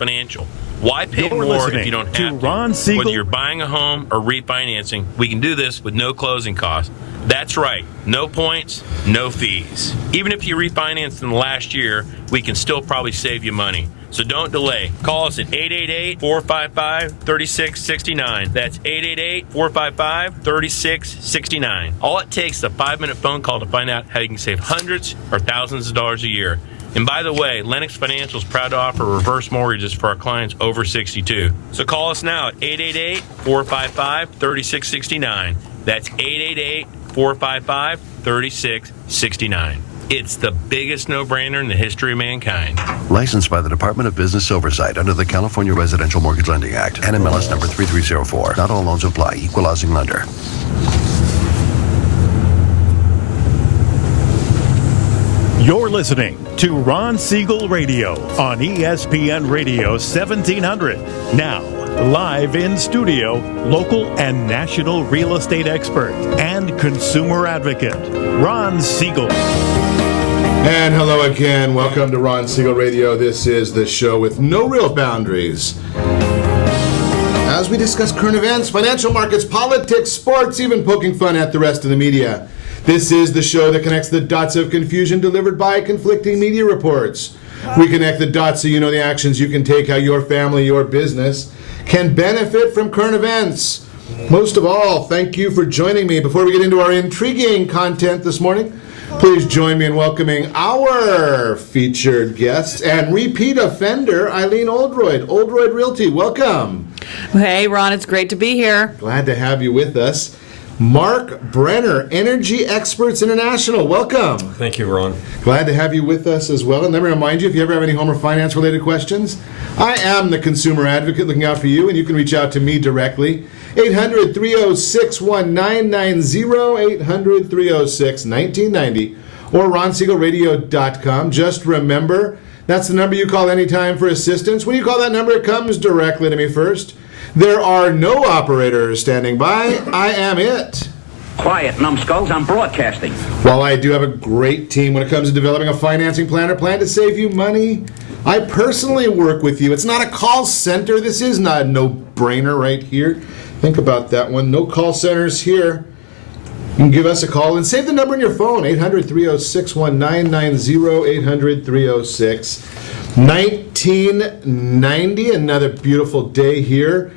Financial. Why pay You're more if you don't have to? Ron Siegel. Whether you're buying a home or refinancing, we can do this with no closing costs. That's right. No points, no fees. Even if you refinanced in the last year, we can still probably save you money. So don't delay. Call us at 888-455-3669. That's 888-455-3669. All it takes is a 5-minute phone call to find out how you can save hundreds or thousands of dollars a year. And by the way, Lennox Financial is proud to offer reverse mortgages for our clients over 62. So call us now at 888-455-3669. That's 888-455-3669. It's the biggest no-brainer in the history of mankind. Licensed by the Department of Business Oversight under the California Residential Mortgage Lending Act. NMLS number 3304. Not all loans apply. Equal housing lender. You're listening to Ron Siegel Radio on ESPN Radio 1700. Now, live in studio, local and national real estate expert and consumer advocate, Ron Siegel. And hello again. Welcome to Ron Siegel Radio. This is the show with no real boundaries. As we discuss current events, financial markets, politics, sports, even poking fun at the rest of the media. This is the show that connects the dots of confusion delivered by conflicting media reports. We connect the dots so you know the actions you can take, how your family, your business can benefit from current events. Most of all, thank you for joining me. Before we get into our intriguing content this morning, please join me in welcoming our featured guest and repeat offender, Eileen Oldroyd. Oldroyd Realty, welcome. Hey, Ron, it's great to be here. Glad to have you with us. Marc Brener, Energy Experts International, welcome. Thank you, Ron. Glad to have you with us as well. And let me remind you, if you ever have any home or finance related questions, I am the consumer advocate looking out for you, and you can reach out to me directly. 800-306-1990, 800-306-1990, or ronsiegelradio.com. Just remember, that's the number you call anytime for assistance. When you call that number, it comes directly to me first. There are no operators standing by. I am it. Quiet, numbskulls. I'm broadcasting. While I do have a great team when it comes to developing a financing plan or plan to save you money, I personally work with you. It's not a call center. This is not a no-brainer right here. Think about that one. No call centers here. You can give us a call and save the number in your phone, 800-306-1990, 800-306-1990. Another beautiful day here.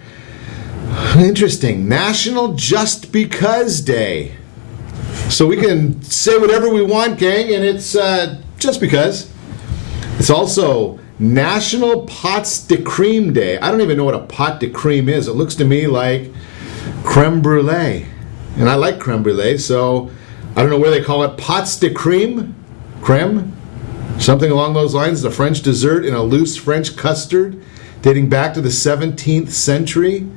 Interesting. National Just Because Day. So we can say whatever we want, gang, and it's just because. It's also National Pots de Creme Day. I don't even know what a pot de creme is. It looks to me like creme brulee. And I like creme brulee, so I don't know where they call it. Pots de creme? Creme? Something along those lines. The French dessert in a loose French custard dating back to the 17th century.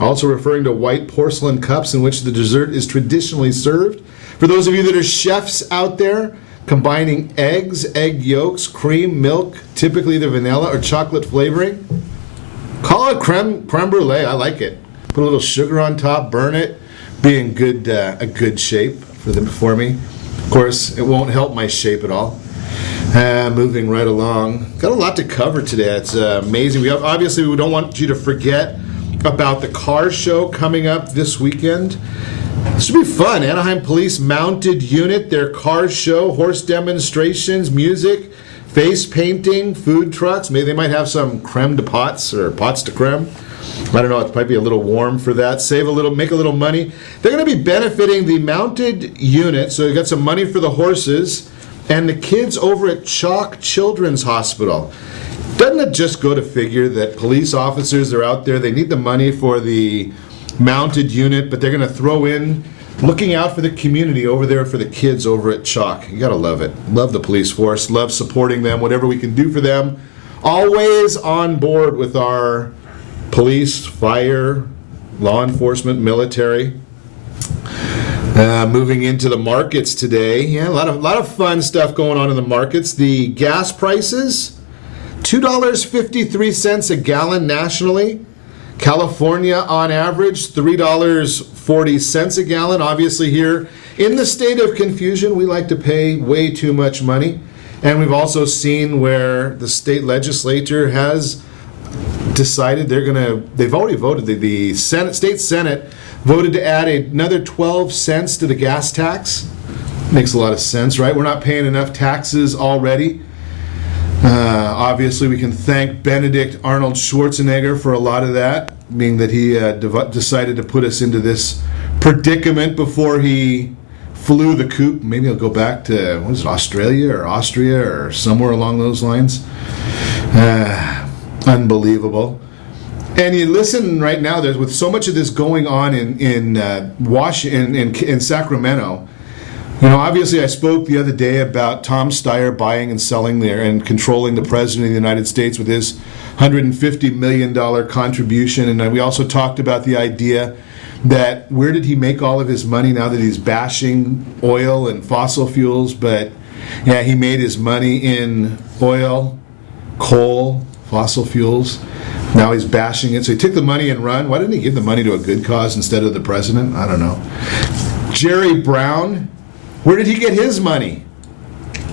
Also referring to white porcelain cups in which the dessert is traditionally served. For those of you that are chefs out there, combining eggs, egg yolks, cream, milk, typically the vanilla or chocolate flavoring, call it creme brulee. I like it. Put a little sugar on top, burn it, be in a good shape for me. Of course, it won't help my shape at all. Moving right along. Got a lot to cover today. It's amazing. Obviously, we don't want you to forget about the car show coming up this weekend. This should be fun. Anaheim Police Mounted Unit, their car show, horse demonstrations, music, face painting, food trucks. Maybe they might have some creme de pots or pots de creme. I don't know, it might be a little warm for that. Save a little, make a little money. They're going to be benefiting the Mounted Unit, so you got some money for the horses and the kids over at Chalk Children's Hospital. Doesn't it just go to figure that police officers are out there, they need the money for the Mounted Unit, but they're going to throw in looking out for the community over there for the kids over at Chalk. You got to love it. Love the police force. Love supporting them, whatever we can do for them. Always on board with our police, fire, law enforcement, military. Moving into the markets today. Yeah, a lot of fun stuff going on in the markets. The gas prices, $2.53 a gallon nationally. California, on average, $3.40 a gallon. Obviously here in the state of confusion, we like to pay way too much money. And we've also seen where the state legislature has decided they've already voted, the state Senate voted to add another 12 cents to the gas tax. Makes a lot of sense, right? We're not paying enough taxes already. Obviously, we can thank Benedict Arnold Schwarzenegger for a lot of that, being that he decided to put us into this predicament before he flew the coop. Maybe he'll go back to, what is it, Australia or Austria or somewhere along those lines. Unbelievable. And you listen right now, there's with so much of this going on in Washington, in Sacramento. You know, obviously I spoke the other day about Tom Steyer buying and selling there and controlling the President of the United States with his $150 million contribution. And we also talked about the idea that where did he make all of his money now that he's bashing oil and fossil fuels? But yeah, he made his money in oil, coal, fossil fuels. Now he's bashing it. So he took the money and run. Why didn't he give the money to a good cause instead of the president? I don't know. Jerry Brown, where did he get his money?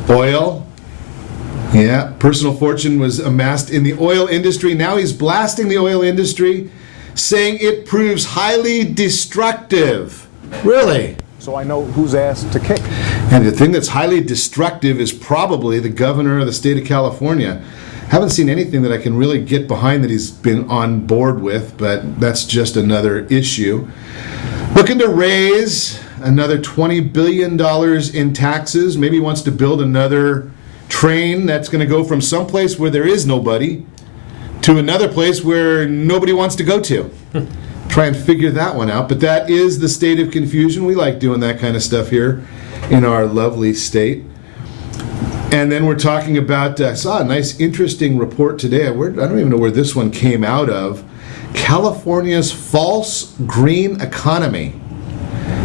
Oil. Yeah, personal fortune was amassed in the oil industry. Now he's blasting the oil industry, saying it proves highly destructive. Really? So I know whose ass to kick. And the thing that's highly destructive is probably the governor of the state of California. Haven't seen anything that I can really get behind that he's been on board with, but that's just another issue. Looking to raise another $20 billion in taxes. Maybe he wants to build another train that's going to go from someplace where there is nobody to another place where nobody wants to go to. Try and figure that one out. But that is the state of confusion. We like doing that kind of stuff here in our lovely state. And then we're talking about, I saw a nice, interesting report today. I don't even know where this one came out of. California's false green economy.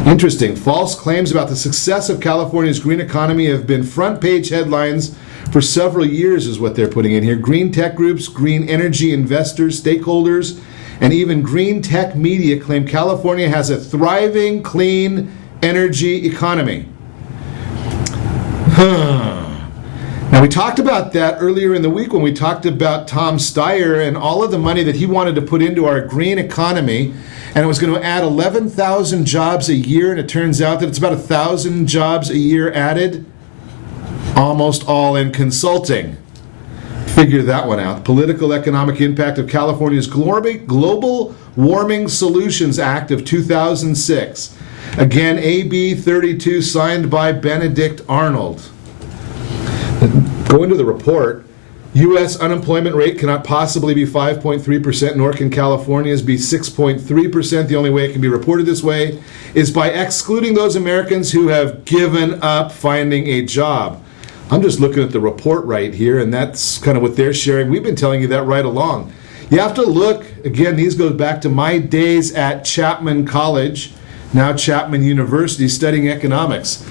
Interesting. False claims about the success of California's green economy have been front page headlines for several years, is what they're putting in here. Green tech groups, green energy investors, stakeholders, and even green tech media claim California has a thriving, clean energy economy. Now, we talked about that earlier in the week when we talked about Tom Steyer and all of the money that he wanted to put into our green economy, and it was going to add 11,000 jobs a year, and it turns out that it's about 1,000 jobs a year added, almost all in consulting. Figure that one out. Political economic impact of California's Global Warming Solutions Act of 2006. Again, AB 32, signed by Benedict Arnold. Go into the report. U.S. unemployment rate cannot possibly be 5.3%, nor can California's be 6.3%. The only way it can be reported this way is by excluding those Americans who have given up finding a job. I'm just looking at the report right here, and that's kind of what they're sharing. We've been telling you that right along. You have to look, again, these go back to my days at Chapman College, now Chapman University, studying economics.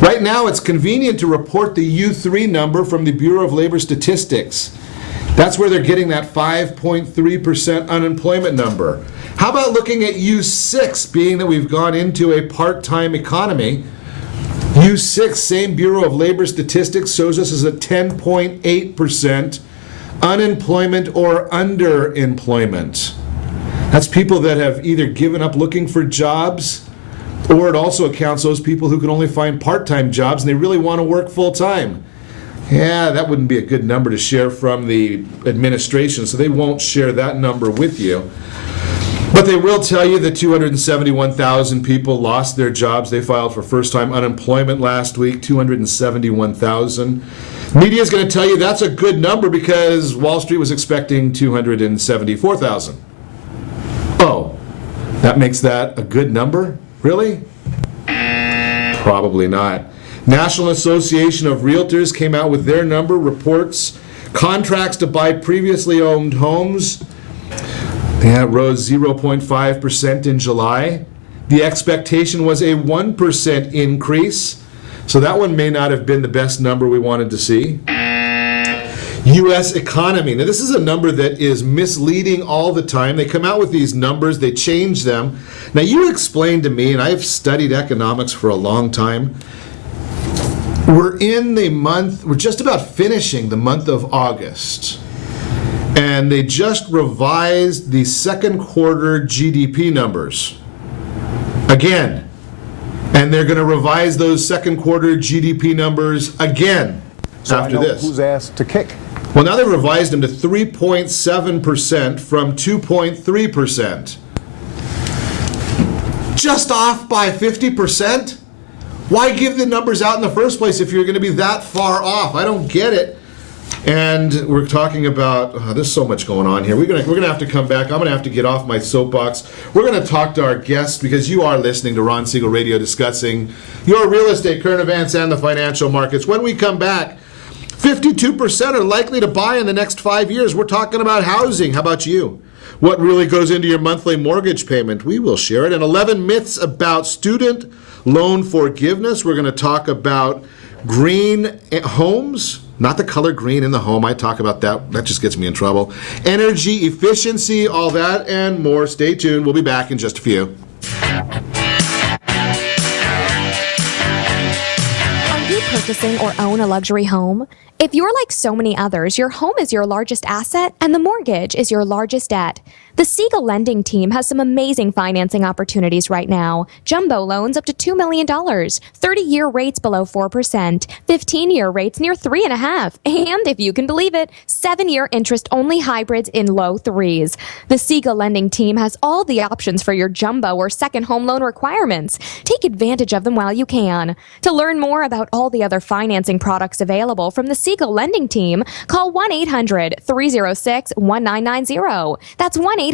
Right now, it's convenient to report the U3 number from the Bureau of Labor Statistics. That's where they're getting that 5.3% unemployment number. How about looking at U6, being that we've gone into a part-time economy? U6, same Bureau of Labor Statistics, shows us as a 10.8% unemployment or underemployment. That's people that have either given up looking for jobs, or it also accounts those people who can only find part-time jobs and they really want to work full-time. Yeah, that wouldn't be a good number to share from the administration, so they won't share that number with you. But they will tell you that 271,000 people lost their jobs. They filed for first-time unemployment last week, 271,000. Media is going to tell you that's a good number because Wall Street was expecting 274,000. Oh, that makes that a good number? Really? Probably not. National Association of Realtors came out with their number, reports contracts to buy previously owned homes. It rose 0.5% in July. The expectation was a 1% increase, so that one may not have been the best number we wanted to see. U.S. economy. Now, this is a number that is misleading all the time. They come out with these numbers, they change them. Now, you explained to me, and I've studied economics for a long time, we're just about finishing the month of August. And they just revised the second quarter GDP numbers. Again. And they're going to revise those second quarter GDP numbers again So after I know this. who's asked to kick. Well, now they've revised them to 3.7% from 2.3%. Just off by 50%? Why give the numbers out in the first place if you're going to be that far off? I don't get it. And we're talking about, there's so much going on here. We're gonna have to come back. I'm gonna have to get off my soapbox. We're gonna talk to our guests because you are listening to Ron Siegel Radio discussing your real estate, current events, and the financial markets. When we come back, 52% are likely to buy in the next 5 years. We're talking about housing. How about you? What really goes into your monthly mortgage payment? We will share it. And 11 myths about student loan forgiveness. We're gonna talk about green homes. Not the color green in the home. I talk about that. That just gets me in trouble. Energy efficiency, all that and more. Stay tuned. We'll be back in just a few. Are you purchasing or own a luxury home? If you're like so many others, your home is your largest asset and the mortgage is your largest debt. The Siegel lending team has some amazing financing opportunities right now. Jumbo loans up to $2 million, 30-year rates below 4%, 15-year rates near 3.5%, and if you can believe it, 7-year interest-only hybrids in low 3s. The Siegel lending team has all the options for your jumbo or second home loan requirements. Take advantage of them while you can. To learn more about all the other financing products available from the Siegel lending team, call 1-800-306-1990. That's 1-800-306-1990.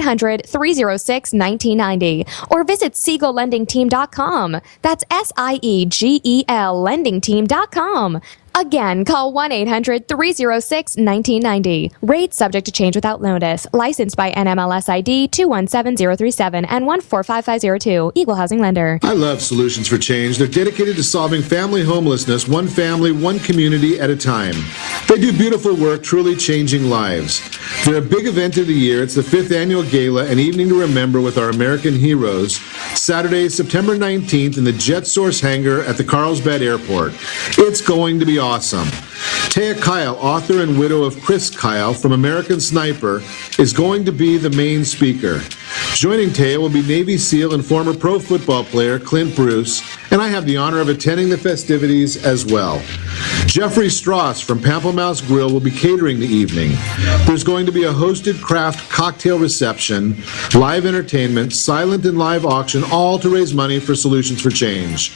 Or visit SiegelLendingTeam.com. That's SIEGEL LendingTeam.com. Again, call 1-800-306-1990. Rates subject to change without notice. Licensed by NMLS ID 217037 and 145502. Equal housing lender. I love Solutions for Change. They're dedicated to solving family homelessness, one family, one community at a time. They do beautiful work, truly changing lives. They're a big event of the year. It's the 5th annual gala, an evening to remember with our American heroes. Saturday, September 19th in the Jet Source hangar at the Carlsbad Airport. It's going to be awesome. Taya Kyle, author and widow of Chris Kyle from American Sniper, is going to be the main speaker. Joining Taya will be Navy SEAL and former pro football player Clint Bruce, and I have the honor of attending the festivities as well. Jeffrey Strauss from Pamplemousse Grill will be catering the evening. There's going to be a hosted craft cocktail reception, live entertainment, silent and live auction, all to raise money for Solutions for Change.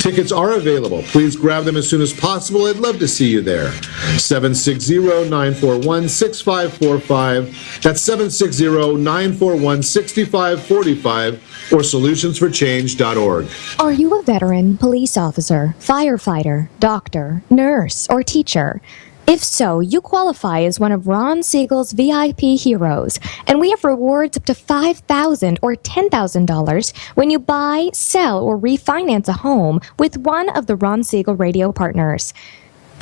Tickets are available. Please grab them as soon as possible. I'd love to see you there. 760-941-6545. That's 760-941-6545 or solutionsforchange.org. Are you a veteran, police officer, firefighter, doctor, nurse, or teacher? If so, you qualify as one of Ron Siegel's VIP heroes, and we have rewards up to $5,000 or $10,000 when you buy, sell, or refinance a home with one of the Ron Siegel radio partners.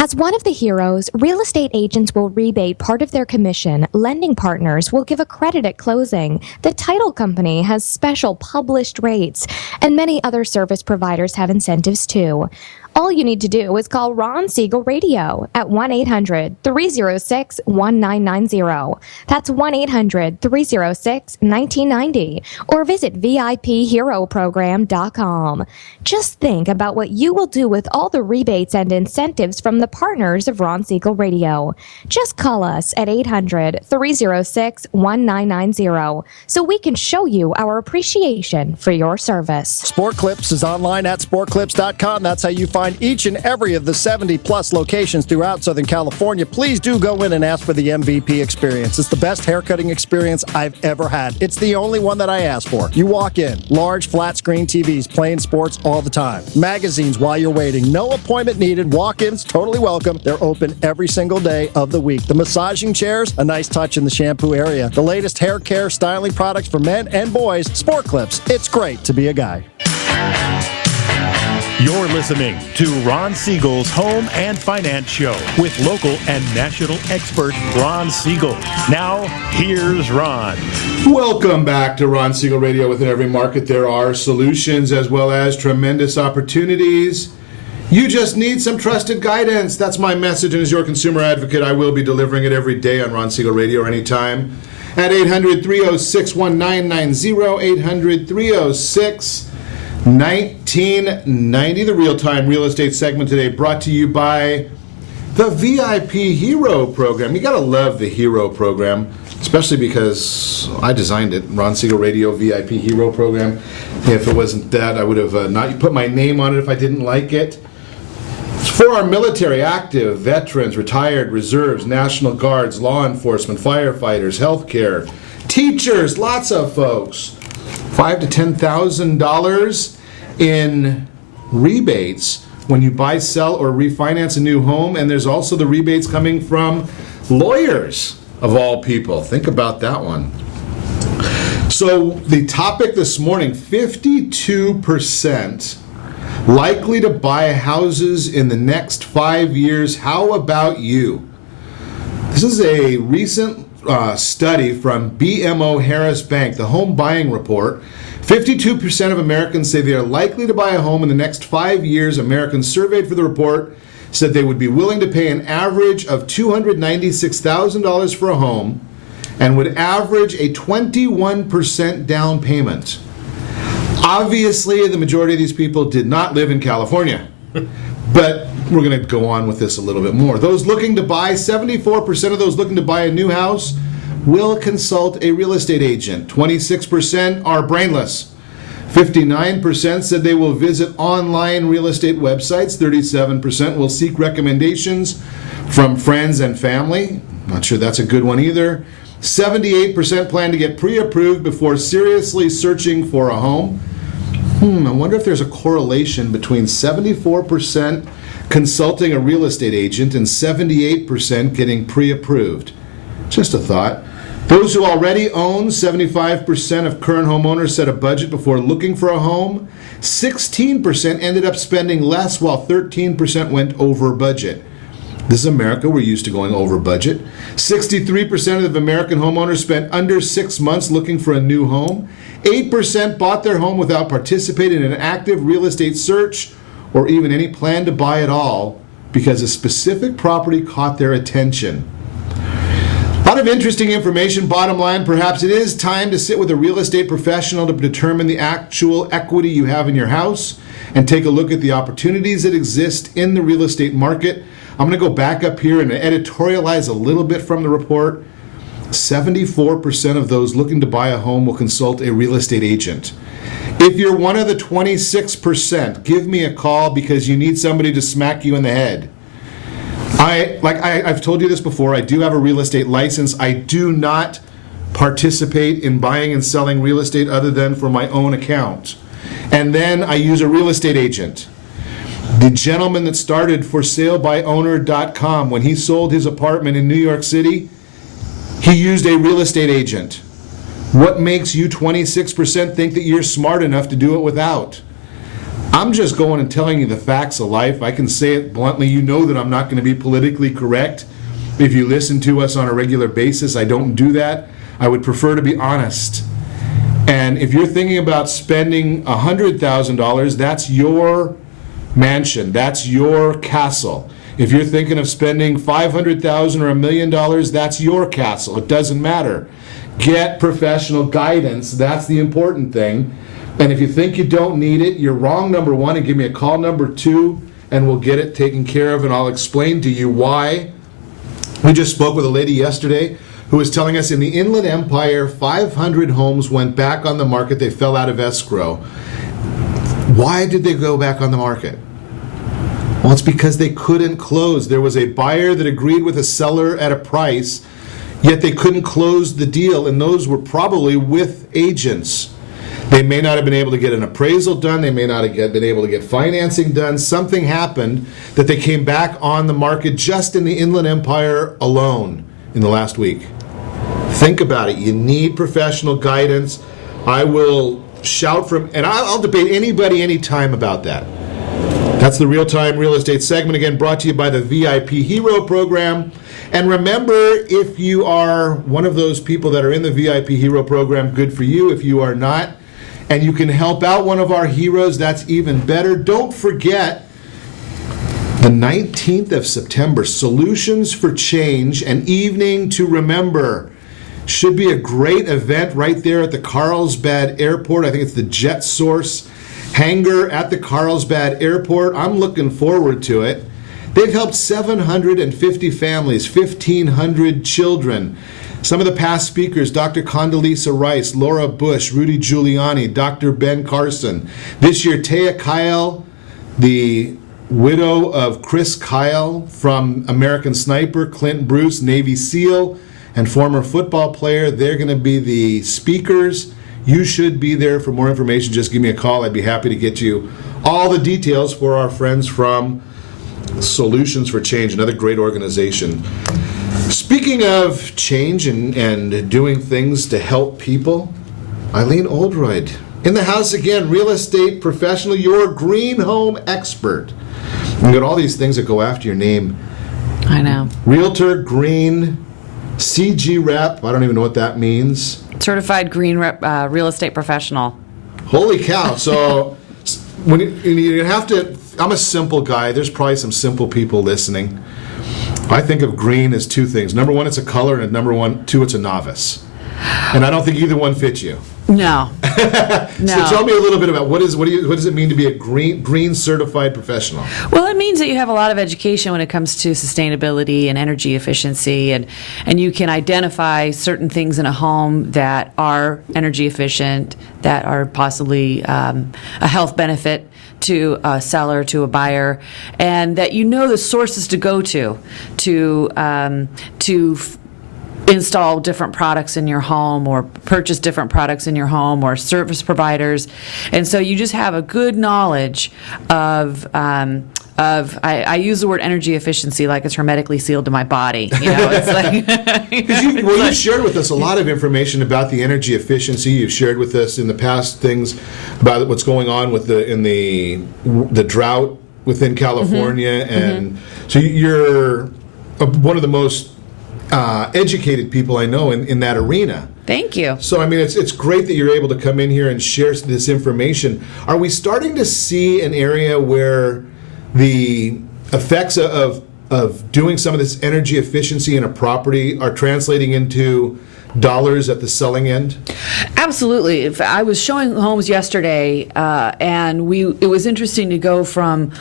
As one of the heroes, real estate agents will rebate part of their commission, lending partners will give a credit at closing, the title company has special published rates, and many other service providers have incentives too. All you need to do is call Ron Siegel Radio at 1-800-306-1990. That's 1-800-306-1990. Or visit VIPHeroProgram.com. Just think about what you will do with all the rebates and incentives from the partners of Ron Siegel Radio. Just call us at 800-306-1990 so we can show you our appreciation for your service. Sport Clips is online at sportclips.com. That's how you find each and every of the 70-plus locations throughout Southern California. Please do go in and ask for the MVP experience. It's the best haircutting experience I've ever had. It's the only one that I ask for. You walk in, large flat-screen TVs playing sports all the time. Magazines while you're waiting. No appointment needed. Walk-ins, totally welcome. They're open every single day of the week. The massaging chairs, a nice touch in the shampoo area. The latest hair care, styling products for men and boys. Sport Clips. It's great to be a guy. You're listening to Ron Siegel's Home and Finance Show with local and national expert Ron Siegel. Now, here's Ron. Welcome back to Ron Siegel Radio. Within every market, there are solutions as well as tremendous opportunities. You just need some trusted guidance. That's my message, and as your consumer advocate, I will be delivering it every day on Ron Siegel Radio anytime at 800-306-1990, 800-306-1990. The real-time real estate segment today brought to you by the VIP Hero Program. You got to love the Hero Program, especially because I designed it, Ron Siegel Radio VIP Hero Program. If it wasn't that, I would have not put my name on it if I didn't like it. It's for our military, active, veterans, retired, reserves, National Guards, law enforcement, firefighters, healthcare, teachers, lots of folks. $5,000 to $10,000 in rebates when you buy, sell, or refinance a new home. And there's also the rebates coming from lawyers, of all people. Think about that one. So the topic this morning, 52% likely to buy houses in the next 5 years. How about you? This is a recent study from BMO Harris Bank, the Home Buying Report. 52% of Americans say they are likely to buy a home in the next 5 years. Americans surveyed for the report said they would be willing to pay an average of $296,000 for a home and would average a 21% down payment. Obviously, the majority of these people did not live in California, but we're going to go on with this a little bit more. Those looking to buy, 74% of those looking to buy a new house will consult a real estate agent. 26% are brainless. 59% said they will visit online real estate websites. 37% will seek recommendations from friends and family. Not sure that's a good one either. 78% plan to get pre-approved before seriously searching for a home. I wonder if there's a correlation between 74% consulting a real estate agent and 78% getting pre-approved. Just a thought. Those who already own, 75% of current homeowners set a budget before looking for a home. 16% ended up spending less, while 13% went over budget. This is America. We're used to going over budget. 63% of American homeowners spent under 6 months looking for a new home. 8% bought their home without participating in an active real estate search or even any plan to buy at all because a specific property caught their attention. A lot of interesting information. Bottom line, perhaps it is time to sit with a real estate professional to determine the actual equity you have in your house and take a look at the opportunities that exist in the real estate market. I'm going to go back up here and editorialize a little bit from the report. 74% of those looking to buy a home will consult a real estate agent. If you're one of the 26%, give me a call because you need somebody to smack you in the head. I've told you this before, I do have a real estate license. I do not participate in buying and selling real estate other than for my own account. And then I use a real estate agent. The gentleman that started ForSaleByOwner.com, when he sold his apartment in New York City, he used a real estate agent. What makes you 26% think that you're smart enough to do it without? I'm just going and telling you the facts of life. I can say it bluntly. You know that I'm not going to be politically correct. If you listen to us on a regular basis, I don't do that. I would prefer to be honest. And if you're thinking about spending $100,000, that's your mansion. That's your castle. If you're thinking of spending $500,000 or $1 million, that's your castle. It doesn't matter. Get professional guidance. That's the important thing. And if you think you don't need it, you're wrong, number one, and give me a call, number two, and we'll get it taken care of, and I'll explain to you why. We just spoke with a lady yesterday who was telling us in the Inland Empire, 500 homes went back on the market. They fell out of escrow. Why did they go back on the market? Well, it's because they couldn't close. There was a buyer that agreed with a seller at a price, yet they couldn't close the deal, and those were probably with agents. They may not have been able to get an appraisal done. They may not have been able to get financing done. Something happened that they came back on the market just in the Inland Empire alone in the last week. Think about it. You need professional guidance. I will shout from, and I'll debate anybody anytime about that. That's the Real-Time Real Estate segment, again, brought to you by the VIP Hero Program. And remember, if you are one of those people that are in the VIP Hero Program, good for you. If you are not, and you can help out one of our heroes, that's even better. Don't forget, The 19th of September, Solutions for Change, an evening to remember. Should be a great event right there at the Carlsbad Airport. I think it's the Jet Source hangar at the Carlsbad Airport. I'm looking forward to it. They've helped 750 families, 1,500 children. Some of the past speakers, Dr. Condoleezza Rice, Laura Bush, Rudy Giuliani, Dr. Ben Carson. This year, Taya Kyle, the widow of Chris Kyle from American Sniper, Clint Bruce, Navy SEAL, and former football player. They're going to be the speakers. You should be there. For more information, just give me a call. I'd be happy to get you all the details for our friends from Solutions for Change, another great organization. Speaking of change and doing things to help people, Eileen Oldroyd in the house again, real estate professional, your green home expert. You've got all these things that go after your name. I know. Realtor, green, CG rep. I don't even know what that means. Certified green real estate professional. Holy cow. So when you have to, I'm a simple guy. There's probably some simple people listening. I think of green as two things. Number one, it's a color, and two, it's a novice. And I don't think either one fits you. No. No. So tell me a little bit about what does it mean to be a green certified professional? Well, it means that you have a lot of education when it comes to sustainability and energy efficiency, and you can identify certain things in a home that are energy efficient, that are possibly a health benefit to a seller, to a buyer, and that you know the sources to go to install different products in your home, or purchase different products in your home, or service providers. And so you just have a good knowledge of I use the word energy efficiency like it's hermetically sealed to my body. You know, it's like you've shared with us a lot of information about the energy efficiency. You've shared with us in the past things about what's going on with the drought within California, and so you're one of the most educated people I know in that arena. Thank you. So, I mean, it's great that you're able to come in here and share this information. Are we starting to see an area where the effects of doing some of this energy efficiency in a property are translating into dollars at the selling end? Absolutely. If I was showing homes yesterday, and it was interesting to go from,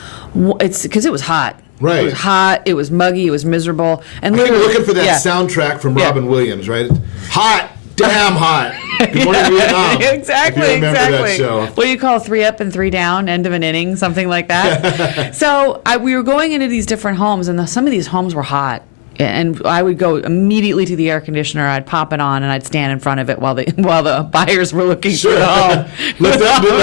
it's because it was hot. Right. It was hot, it was muggy, it was miserable. And I think we're looking for that soundtrack from Robin Williams, right? Hot, damn hot. Good morning, Vietnam. Exactly, if you remember exactly. That show. What do you call 3 up and 3 down, end of an inning, something like that? So we were going into these different homes, and some of these homes were hot. And I would go immediately to the air conditioner. I'd pop it on, and I'd stand in front of it while the buyers were looking for the home. let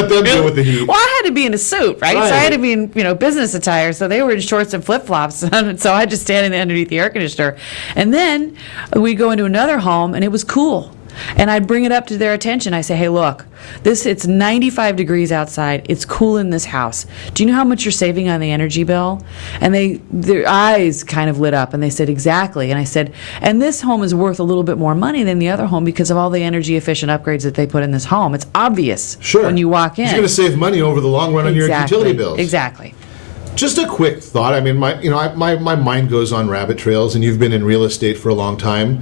them deal with the heat. Well, I had to be in a suit, right? So I had to be in business attire. So they were in shorts and flip flops. So I just stand underneath the air conditioner, and then we go into another home, and it was cool. And I'd bring it up to their attention. I say, hey, look, it's 95 degrees outside. It's cool in this house. Do you know how much you're saving on the energy bill? And their eyes kind of lit up, and they said, exactly. And I said, and this home is worth a little bit more money than the other home because of all the energy efficient upgrades that they put in this home. It's obvious when you walk in. You're going to save money over the long run on your utility bills. Exactly. Just a quick thought. I mean, my mind goes on rabbit trails, and you've been in real estate for a long time.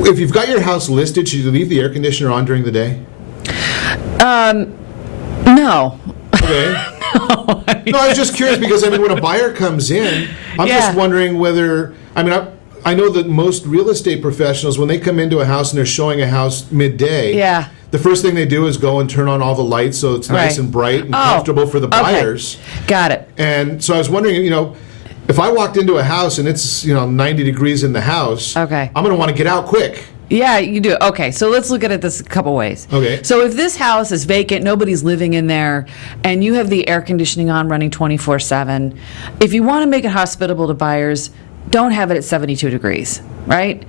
If you've got your house listed, should you leave the air conditioner on during the day? No. Okay. No, I was just curious because, I mean, when a buyer comes in, I'm just wondering whether, I know that most real estate professionals, when they come into a house and they're showing a house midday, the first thing they do is go and turn on all the lights so it's nice and bright and comfortable for the buyers. Got it. And so I was wondering, if I walked into a house and it's 90 degrees in the house, I'm going to want to get out quick. Yeah, you do. Okay, so let's look at it this a couple ways. Okay. So if this house is vacant, nobody's living in there, and you have the air conditioning on running 24/7, if you want to make it hospitable to buyers, don't have it at 72 degrees. right?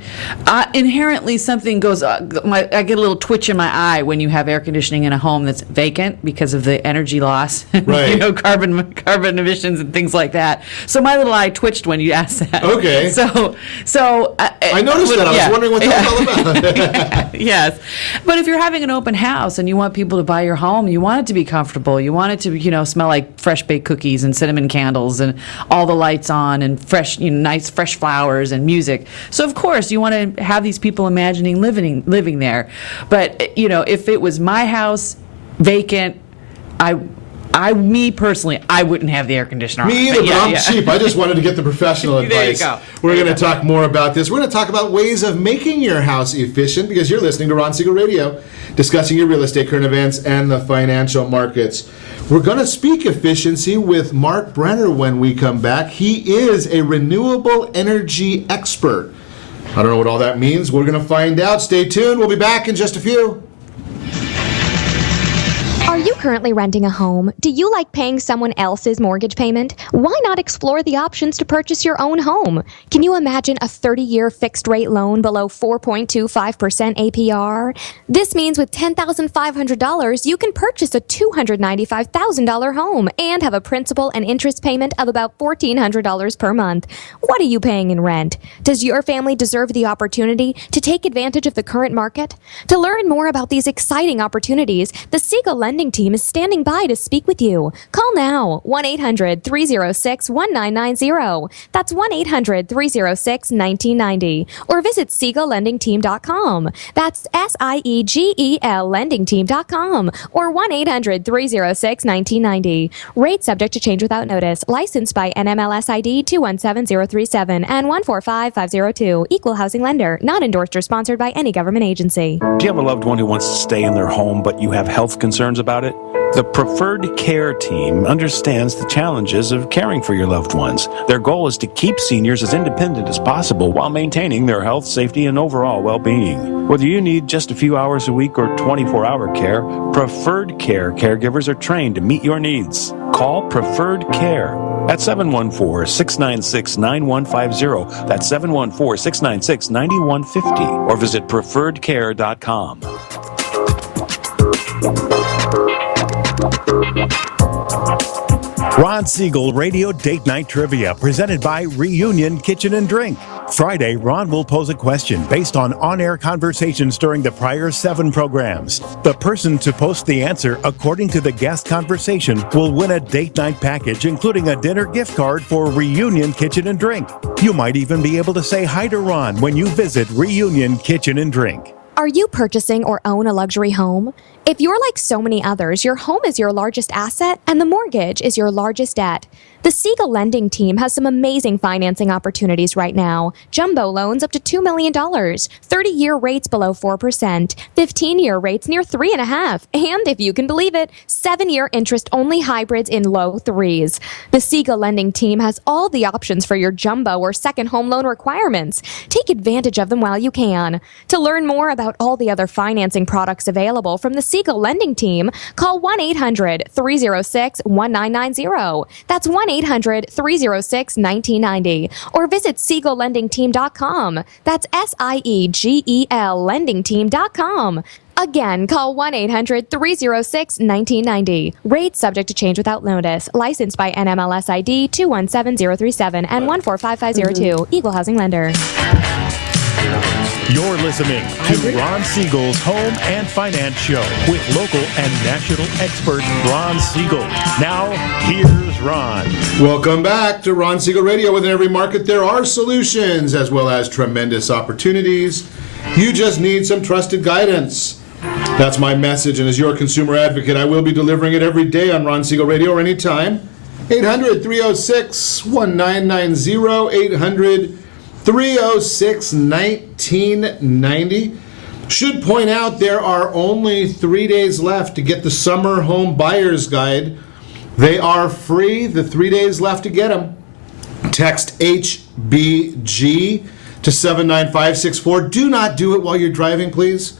Inherently, something goes. I get a little twitch in my eye when you have air conditioning in a home that's vacant because of the energy loss, right? Carbon emissions and things like that. So my little eye twitched when you asked that. Okay. So I noticed that. I was wondering what that was all about. Yes, but if you're having an open house and you want people to buy your home, you want it to be comfortable. You want it to, smell like fresh baked cookies and cinnamon candles and all the lights on and fresh, nice fresh flowers and music. So of course, you want to have these people imagining living there. But, if it was my house, vacant, me personally, I wouldn't have the air conditioner on. Me either, but I'm cheap. I just wanted to get the professional advice. There you go. We're going to talk more about this. We're going to talk about ways of making your house efficient because you're listening to Ron Siegel Radio, discussing your real estate, current events, and the financial markets. We're going to speak efficiency with Marc Brener when we come back. He is a renewable energy expert. I don't know what all that means. We're going to find out. Stay tuned. We'll be back in just a few. Are you currently renting a home? Do you like paying someone else's mortgage payment? Why not explore the options to purchase your own home? Can you imagine a 30-year fixed-rate loan below 4.25% APR? This means with $10,500, you can purchase a $295,000 home and have a principal and interest payment of about $1,400 per month. What are you paying in rent? Does your family deserve the opportunity to take advantage of the current market? To learn more about these exciting opportunities, the Siegel Lending Team is standing by to speak with you. Call now, 1-800-306-1990. That's 1-800-306-1990. Or visit SiegelLendingTeam.com. That's SIEGEL LendingTeam.com. Or 1-800-306-1990. Rate subject to change without notice. Licensed by NMLS ID 217037 and 145502. Equal housing lender. Not endorsed or sponsored by any government agency. Do you have a loved one who wants to stay in their home, but you have health concerns about it? The Preferred Care Team understands the challenges of caring for your loved ones. Their goal is to keep seniors as independent as possible while maintaining their health, safety, and overall well-being. Whether you need just a few hours a week or 24-hour care, Preferred Care caregivers are trained to meet your needs. Call Preferred Care at 714-696-9150. That's 714-696-9150. Or visit preferredcare.com. Ron Siegel Radio Date Night Trivia, presented by Reunion Kitchen and Drink. Friday, Ron will pose a question based on-air conversations during the prior 7 programs. The person to post the answer according to the guest conversation will win a date night package, including a dinner gift card for Reunion Kitchen and Drink. You might even be able to say hi to Ron when you visit Reunion Kitchen and Drink. Are you purchasing or own a luxury home? If you're like so many others, your home is your largest asset and the mortgage is your largest debt. The Siegel Lending Team has some amazing financing opportunities right now. Jumbo loans up to $2 million, 30-year rates below 4%, 15-year rates near 3.5%, and if you can believe it, 7-year interest-only hybrids in low 3s. The Siegel Lending Team has all the options for your jumbo or second home loan requirements. Take advantage of them while you can. To learn more about all the other financing products available from the Siegel Lending Team, call 1-800-306-1990. That's 1-800-306-1990. Or visit SiegelLendingTeam.com. That's SIEGEL LendingTeam.com. Again, call 1-800-306-1990. Rates subject to change without notice. Licensed by NMLS ID 217037 and 145502. Equal housing lender. You're listening to Ron Siegel's Home and Finance Show with local and national expert Ron Siegel. Now, here's Ron. Welcome back to Ron Siegel Radio. Within every market, there are solutions as well as tremendous opportunities. You just need some trusted guidance. That's my message, and as your consumer advocate, I will be delivering it every day on Ron Siegel Radio or anytime. 800-306-1990, 800-306-1990. Should point out there are only 3 days left to get the Summer Home Buyer's Guide. They are free, the 3 days left to get them. Text HBG to 79564. Do not do it while you're driving, please.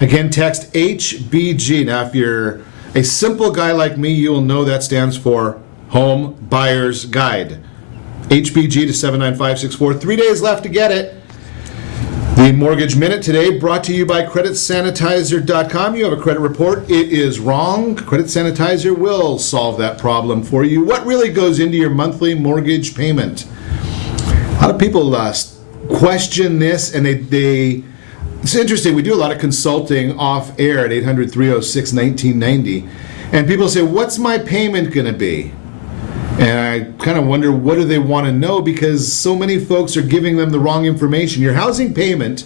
Again, text HBG. Now, if you're a simple guy like me, you'll know that stands for Home Buyer's Guide. HBG to 79564. 3 days left to get it. The Mortgage Minute today brought to you by CreditSanitizer.com. You have a credit report. It is wrong. Credit Sanitizer will solve that problem for you. What really goes into your monthly mortgage payment? A lot of people question this, and it's interesting. We do a lot of consulting off air at 800-306-1990. And people say, what's my payment going to be? And I kind of wonder, what do they want to know? Because so many folks are giving them the wrong information. Your housing payment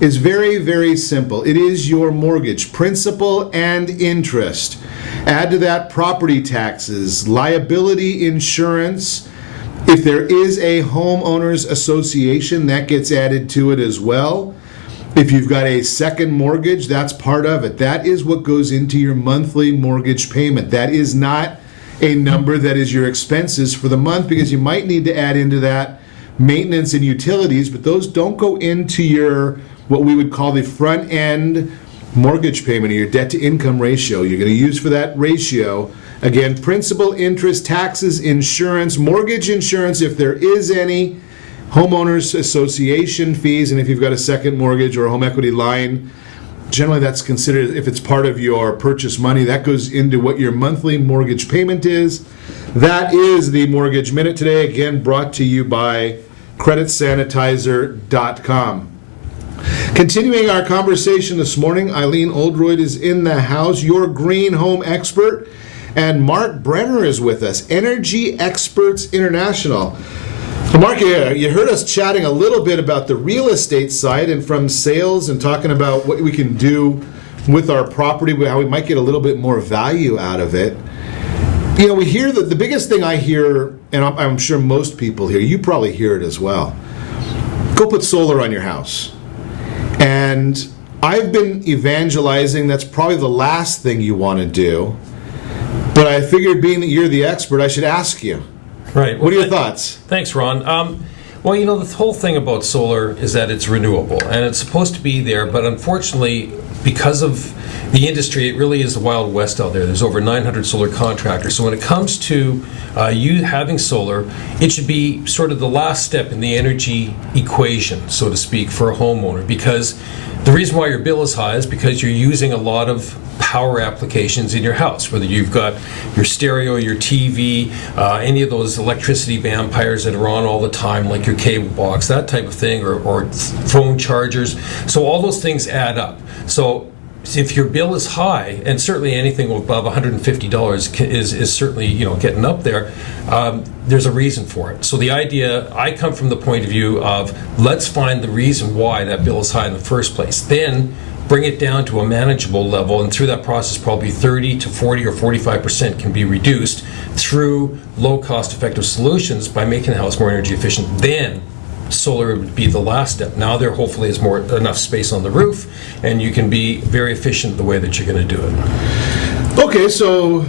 is very, very simple. It is your mortgage, principal and interest. Add to that property taxes, liability insurance. If there is a homeowners association, that gets added to it as well. If you've got a second mortgage, that's part of it. That is what goes into your monthly mortgage payment. That is not a number that is your expenses for the month, because you might need to add into that maintenance and utilities, but those don't go into your, what we would call the front end mortgage payment, or your debt to income ratio. You're going to use for that ratio, again, principal, interest, taxes, insurance, mortgage insurance if there is any, homeowners association fees, and if you've got a second mortgage or a home equity line, generally that's considered, if it's part of your purchase money, that goes into what your monthly mortgage payment is. That is the Mortgage Minute today, again brought to you by CreditSanitizer.com. Continuing our conversation this morning, Eileen Oldroyd is in the house, your green home expert, and Marc Brener is with us, Energy Experts International. Marc, you heard us chatting a little bit about the real estate side and from sales, and talking about what we can do with our property, how we might get a little bit more value out of it. You know, we hear that the biggest thing I hear, and I'm sure most people hear, you probably hear it as well, go put solar on your house. And I've been evangelizing, that's probably the last thing you want to do. But I figured, being that you're the expert, I should ask you. Right. Well, what are your thoughts? Thanks, Ron. Well, you know, the whole thing about solar is that it's renewable, and it's supposed to be there, but unfortunately, because of the industry, it really is the Wild West out there. There's over 900 solar contractors. So when it comes to you having solar, it should be sort of the last step in the energy equation, so to speak, for a homeowner, because the reason why your bill is high is because you're using a lot of power applications in your house, whether you've got your stereo, your TV, any of those electricity vampires that are on all the time, like your cable box, that type of thing, or phone chargers. So all those things add up. So if your bill is high, and certainly anything above $150 is certainly, you know, getting up there, there's a reason for it. So the idea, I come from the point of view of, let's find the reason why that bill is high in the first place. Then bring it down to a manageable level, and through that process, probably 30 to 40 or 45% can be reduced through low cost effective solutions by making the house more energy efficient. Then solar would be the last step. Now there hopefully is enough space on the roof, and you can be very efficient the way that you're going to do it. Okay, so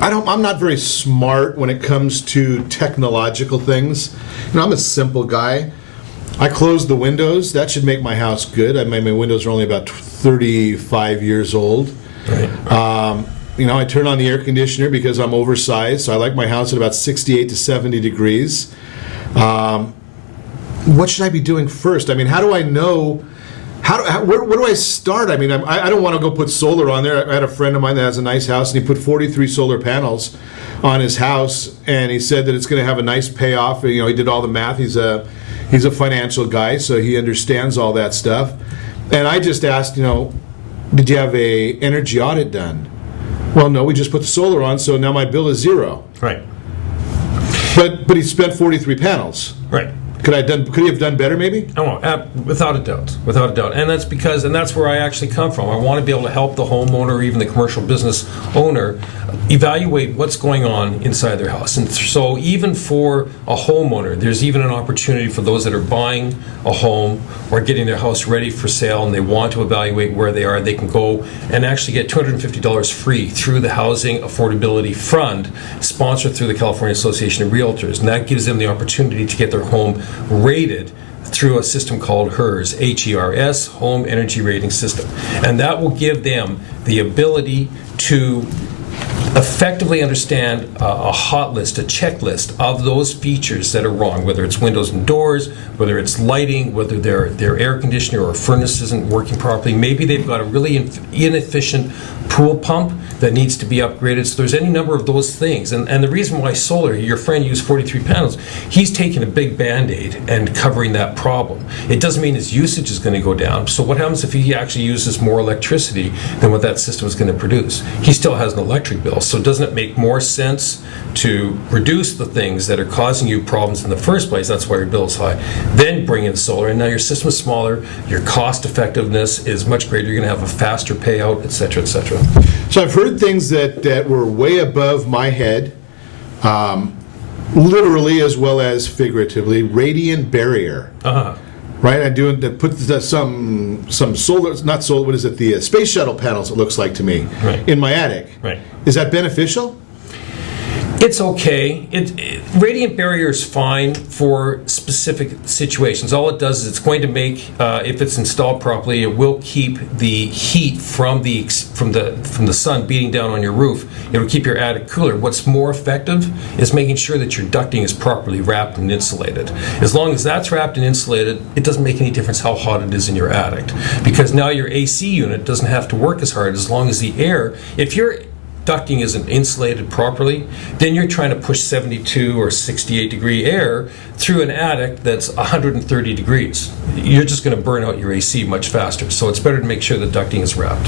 I'm not very smart when it comes to technological things. You know, I'm a simple guy. I close the windows. That should make my house good. My windows are only about 35 years old. Right. You know, I turn on the air conditioner because I'm oversized, so I like my house at about 68 to 70 degrees. What should I be doing first? I mean, how do I know? Where do I start? I mean, I don't want to go put solar on there. I had a friend of mine that has a nice house, and he put 43 solar panels on his house, and he said that it's going to have a nice payoff. You know, he did all the math. He's a financial guy, so he understands all that stuff. And I just asked, you know, did you have a energy audit done? Well, no, we just put the solar on, so now my bill is zero. Right. But he spent 43 panels. Right. Could he have done better, maybe? Oh, without a doubt, and that's where I actually come from. I want to be able to help the homeowner, or even the commercial business owner, evaluate what's going on inside their house. And so even for a homeowner, there's even an opportunity for those that are buying a home or getting their house ready for sale, and they want to evaluate where they are. They can go and actually get $250 free through the Housing Affordability Fund, sponsored through the California Association of Realtors, and that gives them the opportunity to get their home rated through a system called HERS, H-E-R-S, Home Energy Rating System. And that will give them the ability to effectively understand a hot list, a checklist of those features that are wrong, whether it's windows and doors, whether it's lighting, whether their air conditioner or furnace isn't working properly. Maybe they've got a really inefficient pool pump that needs to be upgraded. So there's any number of those things. And the reason why solar, your friend used 43 panels, he's taking a big Band-Aid and covering that problem. It doesn't mean his usage is going to go down. So what happens if he actually uses more electricity than what that system is going to produce? He still has an electric bill. So doesn't it make more sense to reduce the things that are causing you problems in the first place? That's why your bill is high. Then bring in solar, and now your system is smaller, your cost effectiveness is much greater, you're going to have a faster payout, et cetera, et cetera. So I've heard things that were way above my head, literally as well as figuratively. Radiant barrier. Right, I'm doing to put some solar, not solar. What is it? The space shuttle panels. It looks like to me, in my attic. Right. Is that beneficial? It's okay. Radiant barrier is fine for specific situations. All it does is it's going to make, if it's installed properly, it will keep the heat from the sun beating down on your roof. It'll keep your attic cooler. What's more effective is making sure that your ducting is properly wrapped and insulated. As long as that's wrapped and insulated, it doesn't make any difference how hot it is in your attic, because now your AC unit doesn't have to work as hard as long as the air, if your ducting isn't insulated properly, then you're trying to push 72 or 68 degree air through an attic that's 130 degrees. You're just going to burn out your AC much faster. So it's better to make sure the ducting is wrapped.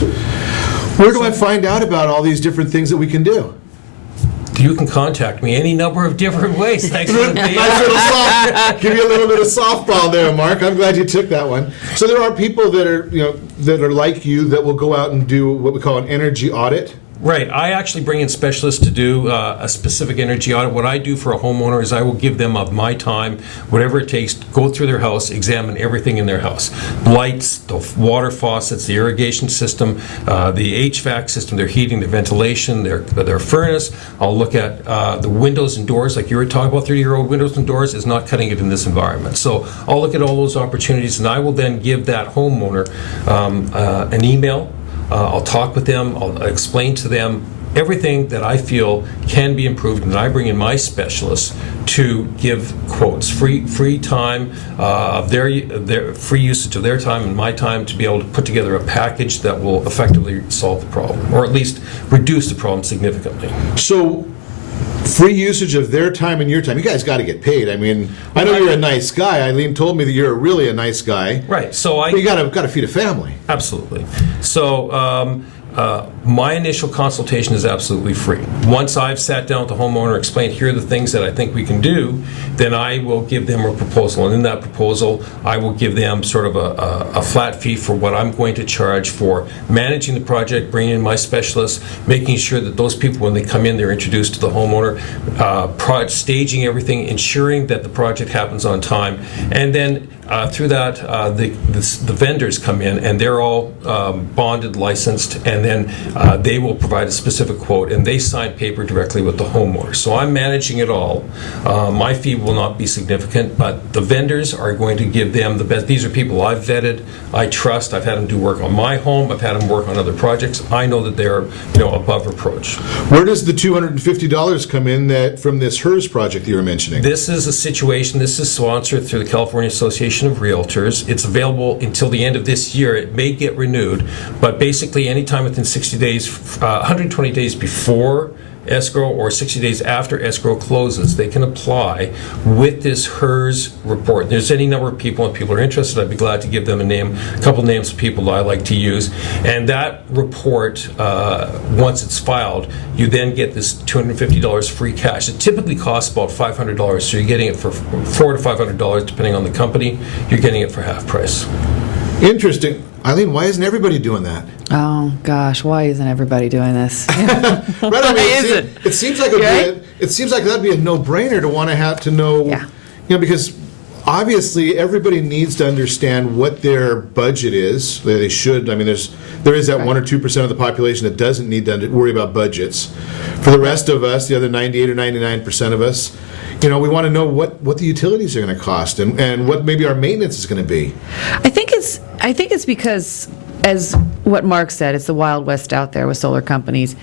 Where do I find out about all these different things that we can do? You can contact me any number of different ways. Thanks for the Nice little give you a little bit of softball there, Mark. I'm glad you took that one. So there are people that are like you that will go out and do what we call an energy audit. Right. I actually bring in specialists to do a specific energy audit. What I do for a homeowner is I will give them of my time, whatever it takes, to go through their house, examine everything in their house. Lights, the water faucets, the irrigation system, the HVAC system, their heating, their ventilation, their furnace. I'll look at the windows and doors, like you were talking about. 30-year-old windows and doors is not cutting it in this environment. So I'll look at all those opportunities, and I will then give that homeowner an email. I'll talk with them, I'll explain to them everything that I feel can be improved, and I bring in my specialists to give quotes, free time of their free usage of their time and my time to be able to put together a package that will effectively solve the problem, or at least reduce the problem significantly. So, free usage of their time and your time. You guys got to get paid. I mean, I know you're a nice guy. Eileen told me that you're really a nice guy. Right. So but you got to feed a family. Absolutely. So my initial consultation is absolutely free. Once I've sat down with the homeowner, explained here are the things that I think we can do, then I will give them a proposal. And in that proposal, I will give them sort of a flat fee for what I'm going to charge for managing the project, bringing in my specialists, making sure that those people, when they come in, they're introduced to the homeowner, staging everything, ensuring that the project happens on time. And then through that, the vendors come in, and they're all bonded, licensed, and then they will provide a specific quote, and they sign paper directly with the homeowner. So I'm managing it all. My fee will not be significant, but the vendors are going to give them the best. These are people I've vetted, I trust. I've had them do work on my home. I've had them work on other projects. I know that they're above reproach. Where does the $250 come in from this HERS project that you were mentioning? This is a situation. This is sponsored through the California Association of Realtors. It's available until the end of this year. It may get renewed, but basically anytime within 60 days, 120 days before escrow or 60 days after escrow closes, they can apply with this HERS report. There's any number of people, and people are interested, I'd be glad to give them a couple names of people that I like to use. And that report, once it's filed, you then get this $250 free cash. It typically costs about $500, so you're getting it for $400 to $500, depending on the company. You're getting it for half price. Interesting. Eileen, why isn't everybody doing that? Oh gosh, why isn't everybody doing this? Right, I mean, it seems like that'd be a no-brainer to want to have to know, because obviously everybody needs to understand what their budget is. They should. I mean, there is that 1 or 2% of the population that doesn't need to worry about budgets. For the rest of us, the other 98 or 99% of us, we want to know what the utilities are going to cost and what maybe our maintenance is going to be. I think it's because as what Mark said, it's the Wild West out there with solar companies.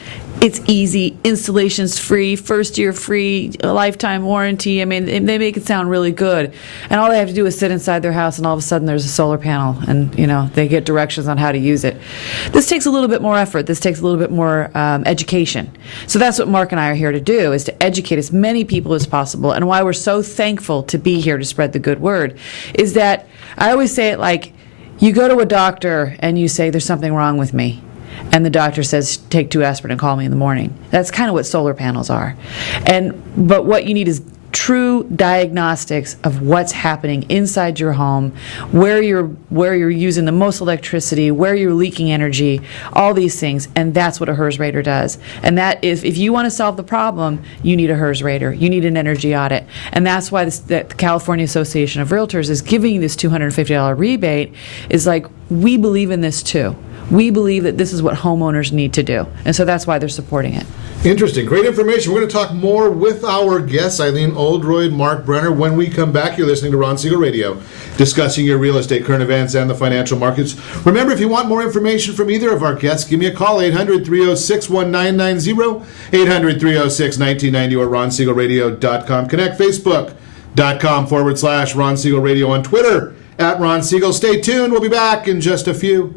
It's easy, installation's free, first year free, a lifetime warranty. I mean, they make it sound really good. And all they have to do is sit inside their house and all of a sudden there's a solar panel and, they get directions on how to use it. This takes a little bit more effort. This takes a little bit more education. So that's what Mark and I are here to do, is to educate as many people as possible. And why we're so thankful to be here to spread the good word is that I always say it like, you go to a doctor and you say, there's something wrong with me. And the doctor says, take 2 aspirin and call me in the morning. That's kind of what solar panels are. But what you need is true diagnostics of what's happening inside your home, where you're using the most electricity, where you're leaking energy, all these things. And that's what a HERS rater does. And that is, if you want to solve the problem, you need a HERS rater. You need an energy audit. And that's why the California Association of Realtors is giving you this $250 rebate. Is like, we believe in this too. We believe that this is what homeowners need to do. And so that's why they're supporting it. Interesting. Great information. We're going to talk more with our guests, Eileen Oldroyd, Marc Brener. When we come back, you're listening to Ron Siegel Radio, discussing your real estate, current events, and the financial markets. Remember, if you want more information from either of our guests, give me a call, 800-306-1990, 800-306-1990, or ronsiegelradio.com. Connect, facebook.com/Ron Siegel Radio, on Twitter, @Ron Siegel. Stay tuned. We'll be back in just a few.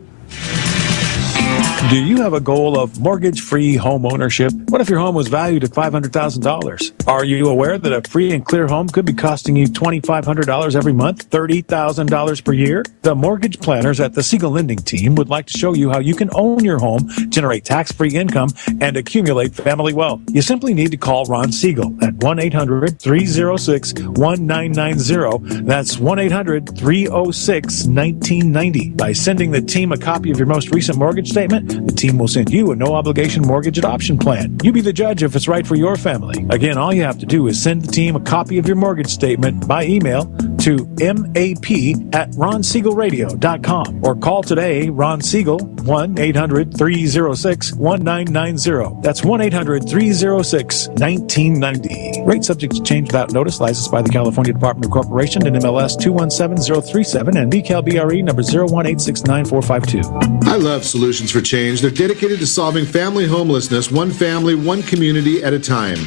Do you have a goal of mortgage-free home ownership? What if your home was valued at $500,000? Are you aware that a free and clear home could be costing you $2,500 every month, $30,000 per year? The mortgage planners at the Siegel Lending Team would like to show you how you can own your home, generate tax-free income, and accumulate family wealth. You simply need to call Ron Siegel at 1-800-306-1990. That's 1-800-306-1990. By sending the team a copy of your most recent mortgage statement, the team will send you a no-obligation mortgage adoption plan. You be the judge if it's right for your family. Again, all you have to do is send the team a copy of your mortgage statement by email to map@ronsiegelradio.com or call today Ron Siegel, 1-800-306-1990. That's 1-800-306-1990. Rate subject to change without notice. Licensed by the California Department of Corporation and MLS 217037 and BCalBRE number 01869452. I love Solutions for Change. They're dedicated to solving family homelessness, one family, one community at a time.